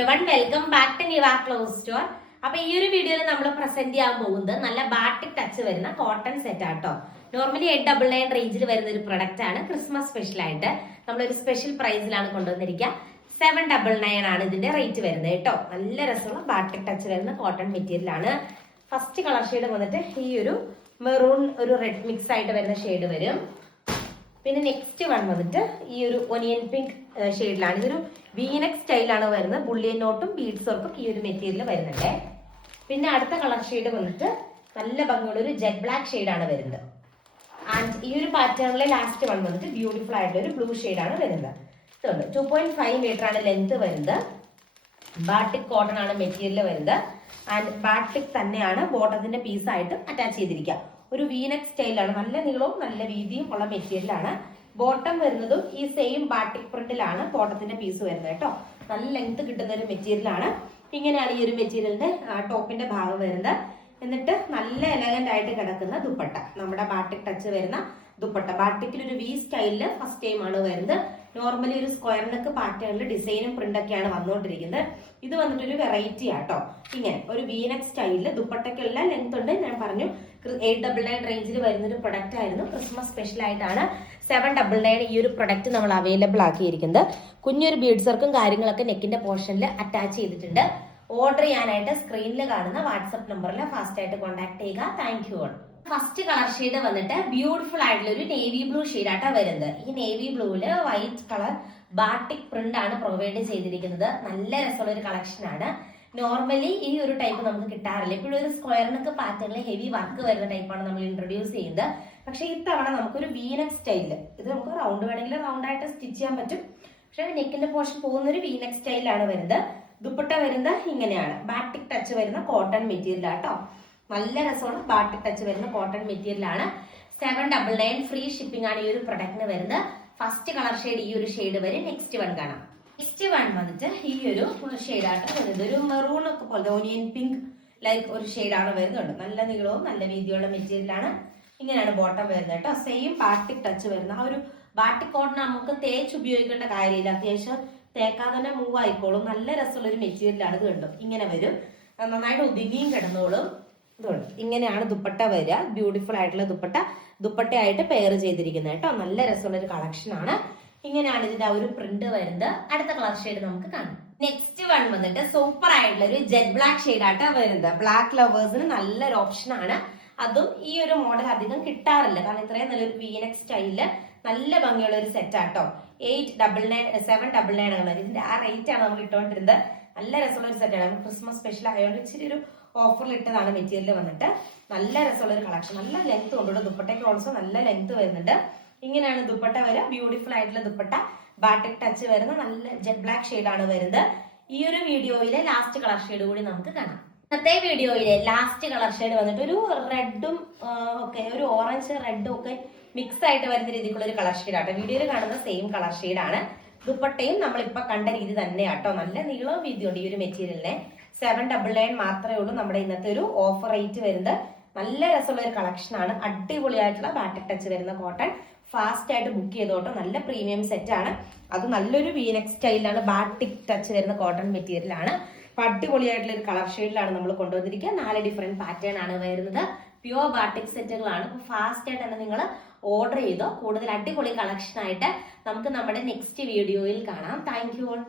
Everyone welcome back to Niva clothes store അപ്പൊ ഈ ഒരു വീഡിയോയിൽ നമ്മൾ പ്രസന്റ് ചെയ്യാൻ പോകുന്നത് നല്ല ബാട്ടിക് ടച്ച് വരുന്ന കോട്ടൺ സെറ്റ് ആട്ടോ നോർമലി എയ്റ്റ് ഡബിൾ നയൻ റേഞ്ചിൽ വരുന്ന ഒരു പ്രൊഡക്റ്റ് ആണ് ക്രിസ്മസ് സ്പെഷ്യൽ ആയിട്ട്. നമ്മൾ ഒരു സ്പെഷ്യൽ പ്രൈസിലാണ് കൊണ്ടുവന്നിരിക്കുക സെവൻ ഡബിൾ നയൻ ആണ് ഇതിന്റെ റേറ്റ് വരുന്നത് കേട്ടോ നല്ല രസമുള്ള ബാട്ടിക് ടച്ച് വരുന്ന കോട്ടൺ മെറ്റീരിയൽ ആണ്. ഫസ്റ്റ് കളർ ഷെയ്ഡ് വന്നിട്ട് ഈ ഒരു മെറൂൺ ഒരു റെഡ് മിക്സ് ആയിട്ട് വരുന്ന ഷെയ്ഡ് വരും. പിന്നെ നെക്സ്റ്റ് വൺ വന്നിട്ട് ഈ ഒരു ഒനിയൻ പിങ്ക് ഷെയ്ഡിലാണ് ഇതൊരു വീനക് സ്റ്റൈലാണ് വരുന്നത്. ബുള്ളിയൻ നോട്ടും ബീഡ്സ് വർക്കും ഈ ഒരു മെറ്റീരിയൽ വരുന്നുണ്ട്. പിന്നെ അടുത്ത കളർ ഷെയ്ഡ് വന്നിട്ട് നല്ല ഭംഗിയുള്ള ഒരു ജെറ്റ് ബ്ലാക്ക് ഷെയ്ഡാണ് വരുന്നത്. ആൻഡ് ഈ ഒരു പാറ്റേണിലെ ലാസ്റ്റ് വൺ വന്നിട്ട് ബ്യൂട്ടിഫുൾ ആയിട്ടുള്ള ഒരു ബ്ലൂ ഷെയ്ഡാണ് വരുന്നത്. ഇതുണ്ട്. ടു പോയിന്റ് ഫൈവ് മീറ്റർ ആണ് ലെങ്ത് വരുന്നത്. ബാട്ടിക് കോട്ടൺ ആണ് മെറ്റീരിയൽ വരുന്നത്. ആൻഡ് ബാട്ടിക് തന്നെയാണ് ബോട്ടത്തിന്റെ പീസായിട്ട് അറ്റാച്ച് ചെയ്തിരിക്കുക. ഒരു വീനക് സ്റ്റൈലാണ് നല്ല നീളവും നല്ല വീതിയും ഉള്ള മെറ്റീരിയലാണ് ബോട്ടം വരുന്നതും ഈ സെയിം ബാട്ടിക് പ്രിന്റിലാണ് ബോട്ടത്തിന്റെ പീസ് വരുന്നത് കേട്ടോ. നല്ല ലെങ്ത് കിട്ടുന്ന ഒരു മെറ്റീരിയലാണ് ഇങ്ങനെയാണ് ഈ ഒരു മെറ്റീരിയലിന്റെ ടോപ്പിന്റെ ഭാഗം വരുന്നത്. എന്നിട്ട് നല്ല എലഗന്റ് ആയിട്ട് കിടക്കുന്ന ദുപ്പട്ട. നമ്മുടെ ബാട്ടിക് ടച്ച് വരുന്ന ദുപ്പട്ട. ബാട്ടിക്കിൽ ഒരു വി സ്റ്റൈലിൽ ഫസ്റ്റ് ടൈം ആണ് വരുന്നത്. നോർമലി ഒരു സ്ക്വയർ നെക്ക് പാറ്റേണിൽ ഡിസൈനും പ്രിന്റൊക്കെയാണ് വന്നുകൊണ്ടിരിക്കുന്നത് ഇത് വന്നിട്ട് ഒരു വെറൈറ്റി ആട്ടോ. ഇങ്ങനെ ഒരു വീനക് സ്റ്റൈലിൽ ദുപ്പട്ടയ്ക്കെല്ലാം ലെങ്ത് ഉണ്ട്. ഞാൻ പറഞ്ഞു എയ്റ്റ് ഡബിൾ നയൻ റേഞ്ചിൽ വരുന്ന ഒരു പ്രൊഡക്റ്റ് ആയിരുന്നു. ക്രിസ്മസ് സ്പെഷ്യൽ ആയിട്ടാണ് സെവൻ ഡബിൾ നയൻ ഈ ഒരു പ്രൊഡക്റ്റ് നമ്മൾ അവൈലബിൾ ആക്കിയിരിക്കുന്നത്. കുഞ്ഞൊരു ബീഡ്സ് സർക്കും കാര്യങ്ങളൊക്കെ നെക്കിന്റെ പോർഷനിൽ അറ്റാച്ച് ചെയ്തിട്ടുണ്ട്. ഓർഡർ ചെയ്യാനായിട്ട് സ്ക്രീനിൽ കാണുന്ന വാട്സപ്പ് നമ്പറിൽ ഫാസ്റ്റ് ആയിട്ട് കോൺടാക്ട് ചെയ്യുക. Thank you all first colour shade വന്നിട്ട് ബ്യൂട്ടിഫുൾ ആയിട്ടുള്ള ഒരു നേവി ബ്ലൂ ഷെയ്ഡാട്ടാ വരുന്നത്. ഈ നേവി ബ്ലൂവിൽ വൈറ്റ് കളർ ബാട്ടിക് പ്രിന്റ് ആണ് പ്രൊവൈഡ് ചെയ്തിരിക്കുന്നത്. നല്ല രസമുള്ള ഒരു കളക്ഷൻ ആണ്. നോർമലി ഈ ഒരു ടൈപ്പ് നമുക്ക് കിട്ടാറില്ല. ഇപ്പോഴും ഒരു സ്ക്വയറിനൊക്കെ പാറ്റേണിൽ ഹെവി വർക്ക് വരുന്ന ടൈപ്പാണ് നമ്മൾ ഇൻട്രൊഡ്യൂസ് ചെയ്യുന്നത്. പക്ഷെ ഇത്തവണ നമുക്കൊരു വീനക് സ്റ്റൈലിൽ ഇത് നമുക്ക് റൗണ്ട് വേണമെങ്കിൽ റൗണ്ട് ആയിട്ട് സ്റ്റിച്ച് ചെയ്യാൻ പറ്റും. പക്ഷെ നെക്കിന്റെ പോർഷൻ പോകുന്ന ഒരു വീനക് സ്റ്റൈലാണ് വരുന്നത്. ദുപ്പട്ട വരുന്നത് ഇങ്ങനെയാണ്. ബാറ്റിക് ടച്ച് വരുന്ന കോട്ടൺ മെറ്റീരിയൽ ആട്ടോ. നല്ല രസമാണ്. ബാട്ടി ടച്ച് വരുന്ന കോട്ടൺ മെറ്റീരിയൽ ആണ്. Seven double nine free shipping ആണ് ഈ ഒരു പ്രൊഡക്റ്റിന് വരുന്നത്. ഫസ്റ്റ് കളർ ഷെയ്ഡ് ഈ ഒരു ഷെയ്ഡ് വരെ നെക്സ്റ്റ് വൺ കാണാം. നെക്സ്റ്റ് വൺ വന്നിട്ട് ഈ ഒരു ഷെയ്ഡായിട്ട് വരുന്നത്. ഒരു മെറൂൺ ഒക്കെ പോലെ ഓനിയൻ പിങ്ക് ലൈക്ക് ഒരു ഷെയ്ഡാണ് വരുന്നുണ്ട്. നല്ല നീളവും നല്ല വീതിയുള്ള മെറ്റീരിയൽ ആണ്. ഇങ്ങനെയാണ് ബോട്ടം വരുന്നത് കേട്ടോ. സെയിം ബാട്ടിക് ടച്ച് വരുന്ന ആ ഒരു ബാട്ടിക് കോട്ടൺ നമുക്ക് തേച്ച് ഉപയോഗിക്കേണ്ട കാര്യമില്ല. അത്യാവശ്യം തേക്കാതെ തന്നെ മൂവ് ആയിക്കോളും. നല്ല രസമുള്ള ഒരു മെറ്റീരിയലാണ് ഇത് കണ്ടു? ഇങ്ങനെ വരും. നന്നായിട്ട് ഒതുങ്ങിയും കിടന്നോളും. ഇങ്ങനെയാണ് ദുപ്പട്ട വരിക. ബ്യൂട്ടിഫുൾ ആയിട്ടുള്ള ദുപ്പട്ട ദുപ്പട്ടയായിട്ട് പെയർ ചെയ്തിരിക്കുന്നത് കേട്ടോ. നല്ല രസമുള്ള ഒരു കളക്ഷൻ ആണ്. ഇങ്ങനെയാണ് ഇതിന്റെ ഒരു പ്രിന്റ് വരുന്നത്. അടുത്ത കളർ ഷെയ്ഡ് നമുക്ക് കാണാം. നെക്സ്റ്റ് വൺ വന്നിട്ട് സൂപ്പർ ആയിട്ടുള്ള ഒരു ജെറ്റ് ബ്ലാക്ക് ഷെയ്ഡ് ആയിട്ട് വരുന്നത് ബ്ലാക്ക് ലവേഴ്സിന് നല്ലൊരു ഓപ്ഷൻ ആണ്. അതും ഈ ഒരു മോഡൽ അധികം കിട്ടാറില്ല. കാരണം ഇത്രയും നല്ലൊരു വീനക് സ്റ്റൈലിൽ നല്ല ഭംഗിയുള്ള ഒരു സെറ്റ് ആട്ടോ. Eight double nine seven double nine ആണ്. ഇതിന്റെ ആ റേറ്റ് ആണ് നമ്മൾ ഇട്ടുകൊണ്ടിരുന്നത്. നല്ല രസമുള്ള ഒരു സെറ്റാണ് നമുക്ക് ക്രിസ്മസ് സ്പെഷ്യൽ ആയതുകൊണ്ട് ഇച്ചിരി ഒരു ഓഫറിൽ ഇട്ടതാണ് മെറ്റീരിയൽ വന്നിട്ട്. നല്ല രസമുള്ള ഒരു കളക്ഷൻ നല്ല ലെങ്ത് കൊണ്ടുള്ള ദുപ്പട്ടയ്ക്ക് ഓൾസോ നല്ല ലെങ്ത് വരുന്നുണ്ട്. ഇങ്ങനെയാണ് ദുപ്പട്ട വരിക. ബ്യൂട്ടിഫുൾ ആയിട്ടുള്ള ദുപ്പട്ട. ബാട്ടിക് ടച്ച് വരുന്ന നല്ല ജെറ്റ് ബ്ലാക്ക് ആണ് വരുന്നത്. ഈ ഒരു വീഡിയോയിലെ ലാസ്റ്റ് കളർ ഷെയ്ഡ് കൂടി നമുക്ക് കാണാം. ഇന്നത്തെ വീഡിയോയിലെ ലാസ്റ്റ് കളർ ഷെയ്ഡ് വന്നിട്ട് ഒരു റെഡും ഒക്കെ ഒരു ഓറഞ്ച് റെഡും ഒക്കെ മിക്സ് ആയിട്ട് വരുന്ന രീതിക്കുള്ള ഒരു കളർ ഷെയ്ഡാട്ടോ വീഡിയോയിൽ കാണുന്ന സെയിം കളർ ഷെയ്ഡാണ് ദുപ്പട്ടയും നമ്മളിപ്പോ കണ്ട രീതി തന്നെയാട്ടോ. നല്ല നീളവും വീതിയുണ്ട് ഈ ഒരു മെറ്റീരിയലിനെ. സെവൻ ഡബിൾ നയൻ മാത്രമേ ഉള്ളൂ നമ്മുടെ ഇന്നത്തെ ഒരു ഓഫർ റേറ്റ് വരുന്നത്. നല്ല രസമുള്ള ഒരു കളക്ഷൻ ആണ്. അടിപൊളിയായിട്ടുള്ള ബാറ്റർ ടച്ച് വരുന്ന കോട്ടൺ ഫാസ്റ്റ് ആയിട്ട് ബുക്ക് ചെയ്തോട്ടോ നല്ല പ്രീമിയം സെറ്റ് ആണ്. അത് നല്ലൊരു വീനെക് സ്റ്റൈലാണ് ബാട്ടിക് ടച്ച് വരുന്ന കോട്ടൺ മെറ്റീരിയൽ ആണ്. അടിപൊളിയായിട്ടുള്ള ഒരു കളർ ഷെയ്ഡിലാണ് നമ്മൾ കൊണ്ടുവന്നിരിക്കുക. നാല് ഡിഫറെന്റ് പാറ്റേൺ ആണ് വരുന്നത്. പ്യുവർ ബാട്ടിക് സെറ്റുകളാണ് അപ്പോൾ ഫാസ്റ്റ് ആയിട്ട് തന്നെ നിങ്ങൾ ഓർഡർ ചെയ്തോ. കൂടുതൽ അടിപൊളി കളക്ഷൻ ആയിട്ട് നമുക്ക് നമ്മുടെ നെക്സ്റ്റ് വീഡിയോയിൽ കാണാം. Thank you all